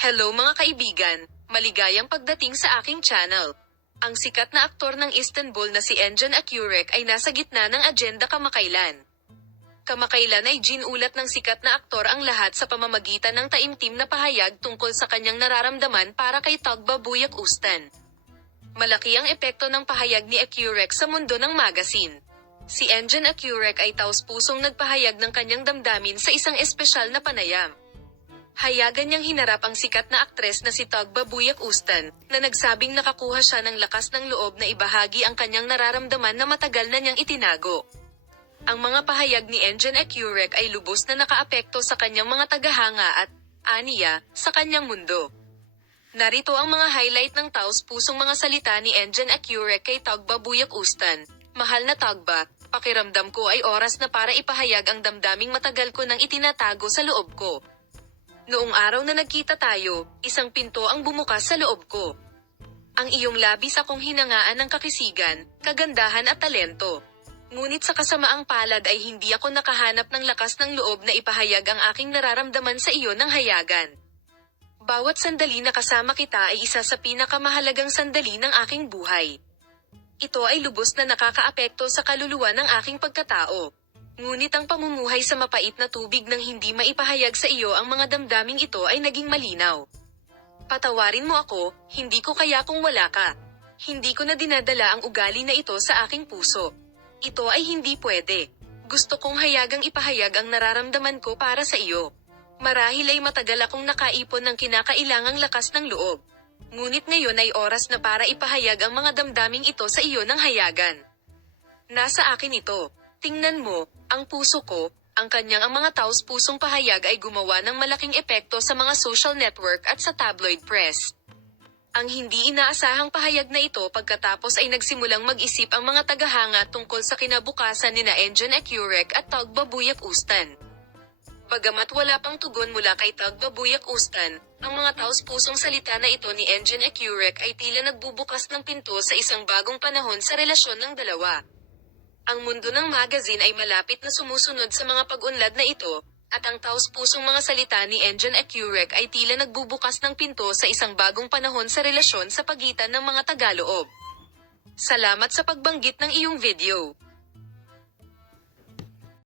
Hello mga kaibigan, maligayang pagdating sa aking channel. Ang sikat na aktor ng Istanbul na si Engin Akyurek ay nasa gitna ng agenda kamakailan. Kamakailan ay ginulat ng sikat na aktor ang lahat sa pamamagitan ng taimtim na pahayag tungkol sa kanyang nararamdaman para kay Tugba Buyak Ustan. Malaki ang epekto ng pahayag ni Akyurek sa mundo ng magazine. Si Engin Akyurek ay taos-pusong nagpahayag ng kanyang damdamin sa isang espesyal na panayam. Hayagan niyang hinarap ang sikat na aktres na si Tugba Buyak Ustan, na nagsabing nakakuha siya ng lakas ng loob na ibahagi ang kanyang nararamdaman na matagal na niyang itinago. Ang mga pahayag ni Engin Akyurek ay lubos na nakaapekto sa kanyang mga tagahanga at, aniya, sa kanyang mundo. Narito ang mga highlight ng taos-pusong mga salita ni Engin Akyurek kay Tugba Buyak Ustan. Mahal na Tugba, pakiramdam ko ay oras na para ipahayag ang damdaming matagal ko nang itinatago sa loob ko. Noong araw na nagkita tayo, isang pinto ang bumukas sa loob ko. Ang iyong labis akong hinangaan ng kakisigan, kagandahan at talento. Ngunit sa kasamaang palad ay hindi ako nakahanap ng lakas ng loob na ipahayag ang aking nararamdaman sa iyo ng hayagan. Bawat sandali na kasama kita ay isa sa pinakamahalagang sandali ng aking buhay. Ito ay lubos na nakakaapekto sa kaluluwa ng aking pagkatao. Ngunit ang pamumuhay sa mapait na tubig nang hindi maipahayag sa iyo ang mga damdaming ito ay naging malinaw. Patawarin mo ako, hindi ko kaya kung wala ka. Hindi ko na dinadala ang ugali na ito sa aking puso. Ito ay hindi pwede. Gusto kong hayagang ipahayag ang nararamdaman ko para sa iyo. Marahil ay matagal akong nakaipon ng kinakailangang lakas ng loob. Ngunit ngayon ay oras na para ipahayag ang mga damdaming ito sa iyo ng hayagan. Nasa akin ito. Tingnan mo, ang puso ko, ang mga taos-pusong pahayag ay gumawa ng malaking epekto sa mga social network at sa tabloid press. Ang hindi inaasahang pahayag na ito pagkatapos ay nagsimulang mag-isip ang mga tagahanga tungkol sa kinabukasan nina Engin Akyurek at Tugba Buyak Ustan. Bagamat wala pang tugon mula kay Tugba Buyak Ustan, ang mga taos-pusong salita na ito ni Engin Akyurek ay tila nagbubukas ng pinto sa isang bagong panahon sa relasyon ng dalawa. Ang mundo ng magazine ay malapit na sumusunod sa mga pag-unlad na ito, at ang taos-pusong mga salita ni Engin Akyurek ay tila nagbubukas ng pinto sa isang bagong panahon sa relasyon sa pagitan ng mga tagaloob. Salamat sa pagbanggit ng iyong video.